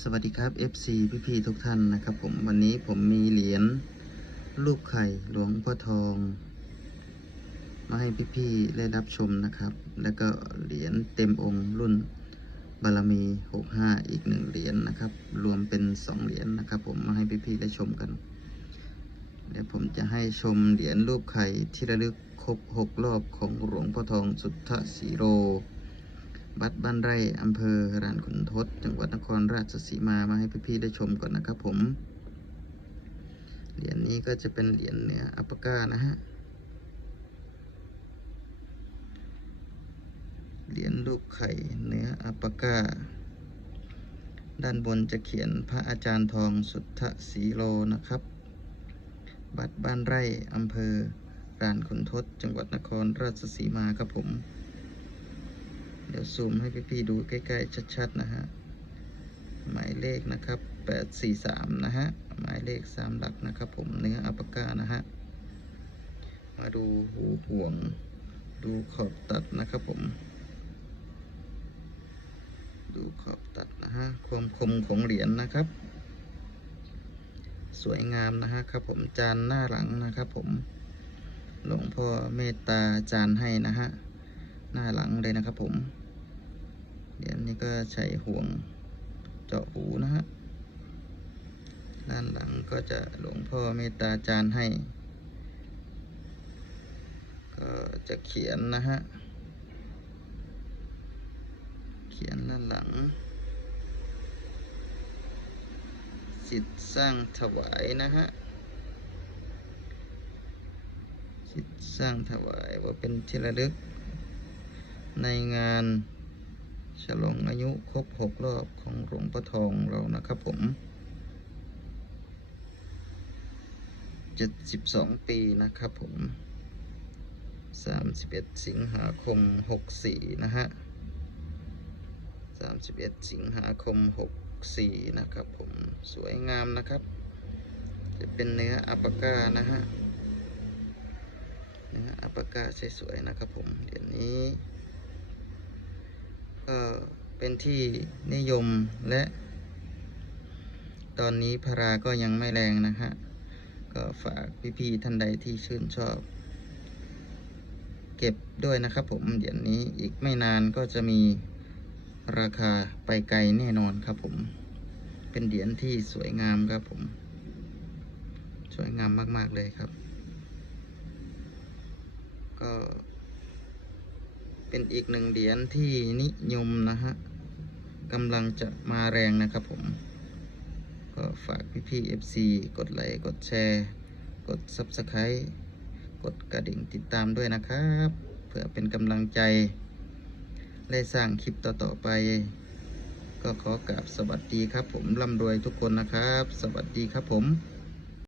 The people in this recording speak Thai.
สวัสดีครับ FC พี่ๆทุกท่านนะครับผมวันนี้ผมมีเหรียญรูปไข่หลวงพ่อทอง มาให้พี่ๆได้รับชมนะครับ แล้วก็เหรียญเต็มองค์รุ่นบารมี 65 อีกหนึ่งเหรียญนะครับ รวมเป็น 2 เหรียญนะครับ ผมมาให้พี่ๆได้ชมกันเดี๋ยวผมจะให้ชมเหรียญรูปไข่ที่ระลึกครบ 6 รอบของหลวงพ่อทองสุทธสีโร วัดบ้านไร่อำเภอรานขุนทด จังหวัดนครราชสีมามาให้พี่ๆได้ชมก่อนนะครับผม เหรียญนี้ก็จะเป็นเหรียญเนื้ออัปปก้านะฮะ เหรียญรูปไข่เนื้ออัปปก้า ด้านบนจะเขียนพระอาจารย์ทองสุทธสีโลนะครับวัดบ้านไร่อำเภอรานขุนทด จังหวัดนครราชสีมาครับผม เดี๋ยวซูมให้พี่ๆดูใกล้ๆชัดๆนะฮะหมายเลขนะครับ 843 นะฮะ หมายเลข 3 หลักนะครับผมเนื้ออัปปะก้านะฮะ มาดูหูห่วง ดูขอบตัดนะครับผม ดูขอบตัดนะฮะ ความคมของเหรียญนะครับ สวยงามนะฮะครับผมจานหน้าหลังนะครับผม หลวงพ่อเมตตาจานให้นะฮะ หน้าหลังเลยนะครับผม ก็ใช้ห่วงเจาะหูนะฮะ ด้านหลังก็จะหลวงพ่อเมตตาจารย์ให้ ก็จะเขียนนะฮะ เขียนด้านหลัง สิทธิสร้างถวายนะฮะสิทธิสร้างถวายว่าเป็นที่ระลึกในงาน ฉลองอายุครบหกรอบของหลวงพ่อทองเรานะครับผม72ปีนะครับผม31สิงหาคม64นะฮะ31สิงหาคม64นะครับผมสวยงามนะครับ จะเป็นเนื้ออัปปะก้านะฮะเนื้ออัปปะก้าสวยๆนะครับผมเดี๋ยวนี้ ก็เป็นที่นิยมและ ตอนนี้พาราก็ยังไม่แรงนะฮะ ก็ฝากพี่ๆท่านใดที่ชื่นชอบ เก็บด้วยนะครับผม เดี๋ยวนี้อีกไม่นานก็จะมีราคาไปไกลแน่นอนครับผม เป็นเหรียญที่สวยงามครับผม สวยงามมาก ๆ เลยครับ ก็ เป็นอีกหนึ่งเหรียญที่นิยมนะฮะกำลังจะมาแรงนะครับผม ก็ฝากพี่ๆ FC กดไลค์กดแชร์ กด Subscribe กดกระดิ่งติดตามด้วยนะครับ เพื่อเป็นกำลังใจได้สร้างคลิปต่อๆไป ก็ขอกราบสวัสดีครับผมร่ำรวยทุกคนนะครับ สวัสดีครับผม